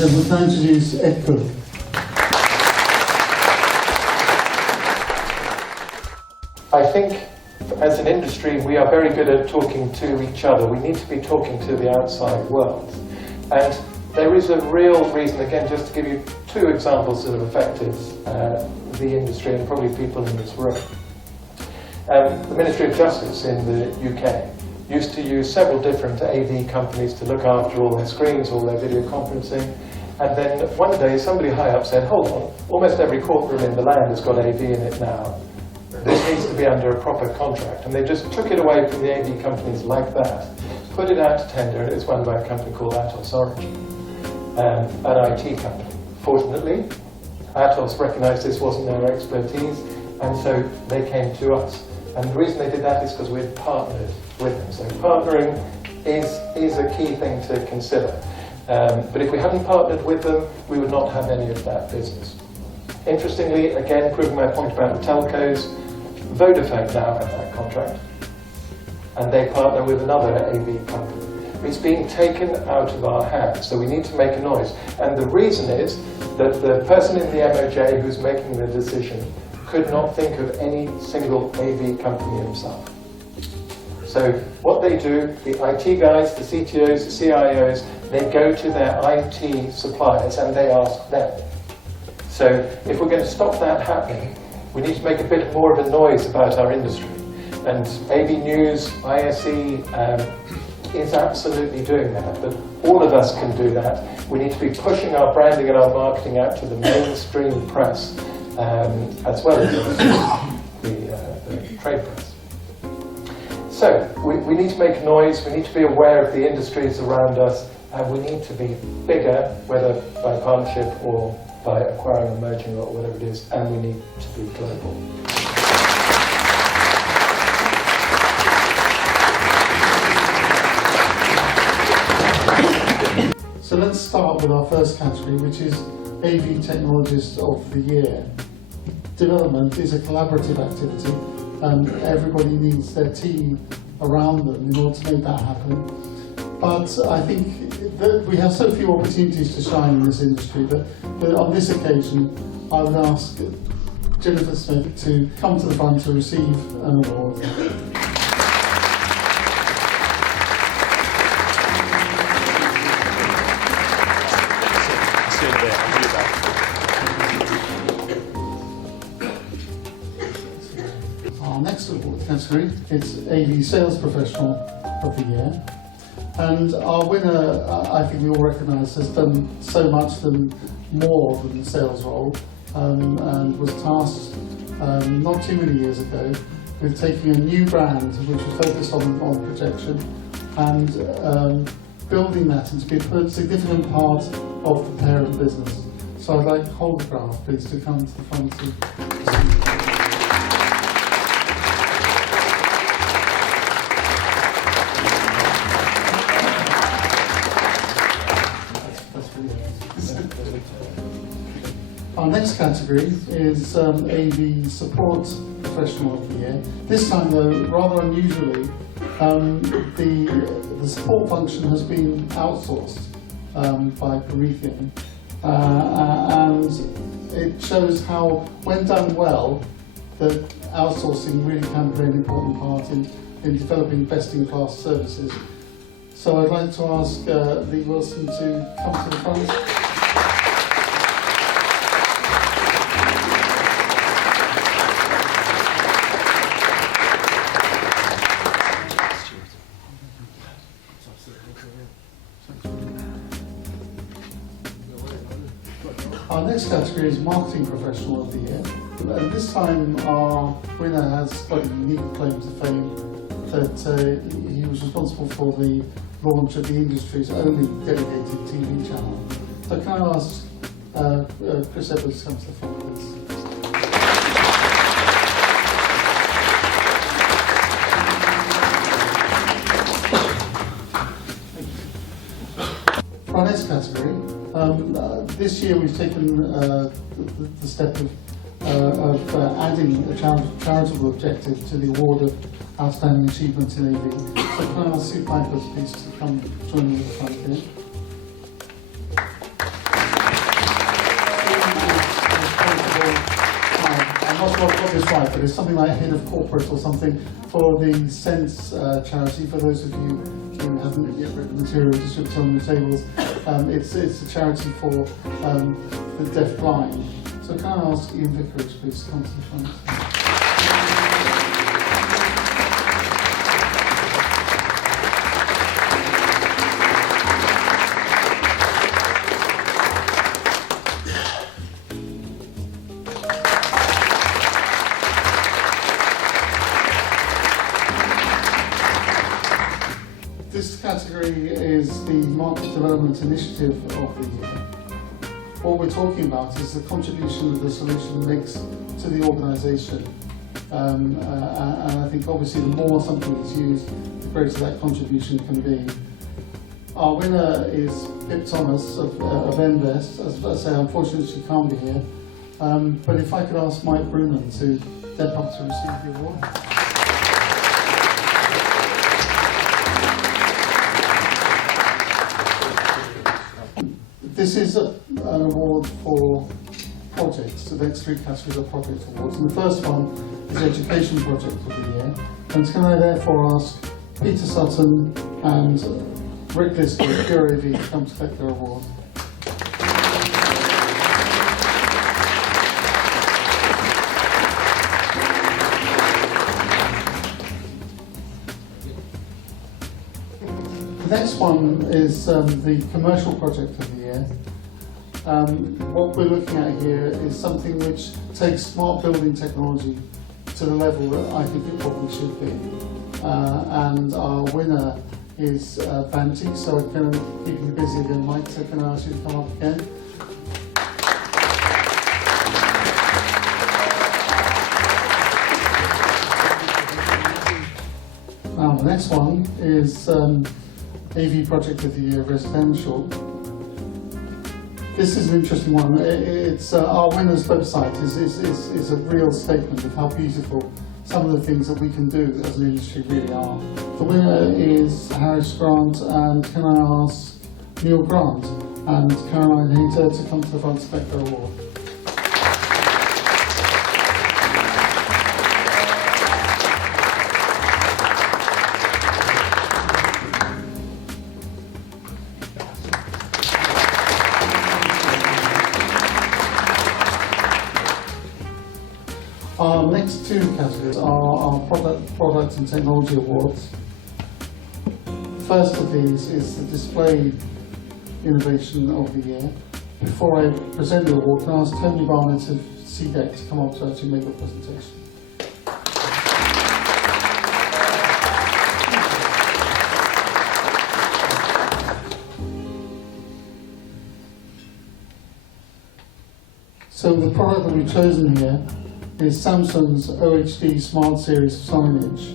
and gentlemen, can I introduce Ed Cook. I think as an industry we are very good at talking to each other. We need to be talking to the outside world. And there is a real reason, again, just to give you two examples that have affected the industry and probably people in this room. The Ministry of Justice in the UK used to use several different AV companies to look after all their screens, all their video conferencing. And then one day somebody high up said, hold on, almost every courtroom in the land has got AV in it now. This needs to be under a proper contract. And they just took it away from the AV companies like that, put it out to tender, and it was run by a company called Atos Origin, an IT company. Fortunately, Atos recognized this wasn't their expertise, and so they came to us. And the reason they did that is because we'd partnered with them. So partnering is a key thing to consider. But if we hadn't partnered with them, we would not have any of that business. Interestingly, again, proving my point about the telcos, Vodafone now have that contract, and they partner with another AV company. It's being taken out of our hands, so we need to make a noise. And the reason is that the person in the MOJ who's making the decision could not think of any single AV company himself. So what they do, the IT guys, the CTOs, the CIOs, they go to their IT suppliers and they ask them. So if we're going to stop that happening, we need to make a bit more of a noise about our industry. And AV News, ISE is absolutely doing that, but all of us can do that. We need to be pushing our branding and our marketing out to the mainstream press, as well as the trade press. So we need to make a noise, we need to be aware of the industries around us, and we need to be bigger, whether by partnership or by acquiring, merging, or whatever it is, and we need to be global. So let's start with our first category, which is AV Technologist of the Year. Development is a collaborative activity, and everybody needs their team around them in order to make that happen. But I think that we have so few opportunities to shine in this industry that on this occasion I would ask Jennifer Smith to come to the front to receive an award. Our next award category is AV Sales Professional of the Year. And our winner, I think we all recognise, has done so much more than the sales role, and was tasked not too many years ago with taking a new brand which was focused on projection and building that into be a significant part of the parent business. So I'd like Holograph, please, to come to the front to Our next category is AV Support Professional of the Year. This time, though, rather unusually, the support function has been outsourced by Promethean, and it shows how, when done well, that outsourcing really can play an important part in developing best-in-class services. So I'd like to ask Lee Wilson to come to the front. Our next category is Marketing Professional of the Year. And this time our winner has quite a unique claim to fame that he was responsible for the launch of the industry's only dedicated TV channel. So can I ask Chris Edwards to come to the front, please? For our next category, this year we've taken the step of adding a charitable objective to the award of Outstanding Achievement in AV. So can I ask Sue Piper, please, to come join me at the front here? got this right, but it's something like Head of Corporate or something for the Sense charity. For those of you who haven't yet read the material distributed on the tables, it's a charity for the deaf-blind. So can I ask Ian Vicarage, please, to come to the front? This category is the Market Development Initiative of the year. What we're talking about is the contribution that the solution makes to the organisation. And I think obviously the more something is used, the greater that contribution can be. Our winner is Pip Thomas of Invest. As I say, unfortunately she can't be here. But if I could ask Mike Bruman to step up to receive the award. This is an award for projects. The next three categories are project awards. And the first one is Education Project of the Year. And can I therefore ask Peter Sutton and Rick Lister of Acquire AV to come to collect their award. The next one is the Commercial Project of the Year. What we're looking at here is something which takes smart building technology to the level that I think it probably should be. And our winner is Banty, so I'm going to keep you busy again, Mike, so can I ask you to come up again? Now the next one is AV Project of the Year Residential. This is an interesting one. It's our winner's website is a real statement of how beautiful some of the things that we can do as an industry really are. The winner is Harris Grant, and can I ask Neil Grant and Caroline Hayter to come to the front to collect their award. Our next two categories are our product and technology awards. First of these is the Display Innovation of the Year. Before I present the award, can I ask Tony Barnett of CDEC to come up to actually make a presentation. So the product that we've chosen here is Samsung's OHD Smart Series signage,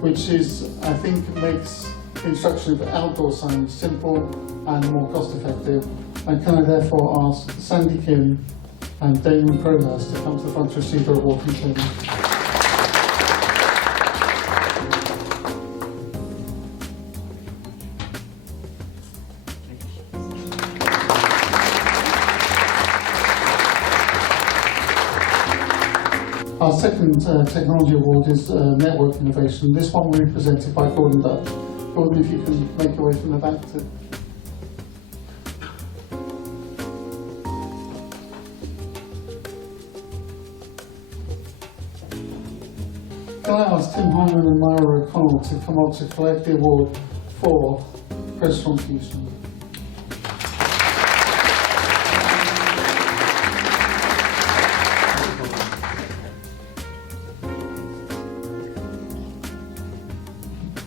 which is, I think, makes the instruction of outdoor signage simple and more cost effective. And can I therefore ask Sandy Kim and Damon Crowhurst to come to the front to receive their award from Tony. Our second technology award is Network Innovation. This one will be presented by Gordon Dutch. Gordon, if you can make your way from the back to... Can I ask Tim Hyman and Myra O'Connell to come up to collect the award for Press from Fusion?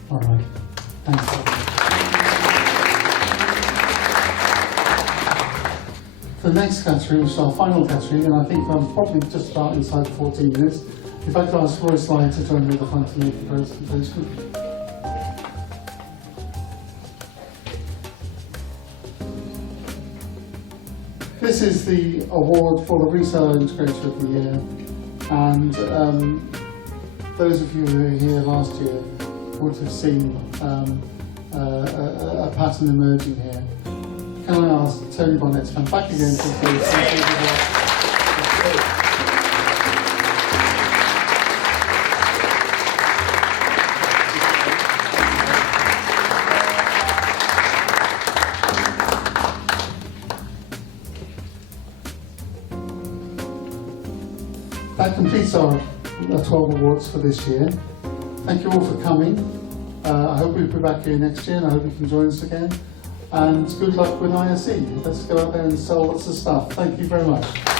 All right, thanks. The next category, which is our final category, and I think I'm probably just about inside 14 minutes. If I could ask Royce Lyon to join me at the front to make the presentation. This is the award for the Reseller Integrator of the Year, and those of you who were here last year would have seen a pattern emerging here. Can I ask Tony Bonnet to come back again to the completes our 12 awards for this year. Thank you all for coming. I hope we'll be back here next year, and I hope you can join us again. And good luck with ISE. Let's go out there and sell lots of stuff. Thank you very much.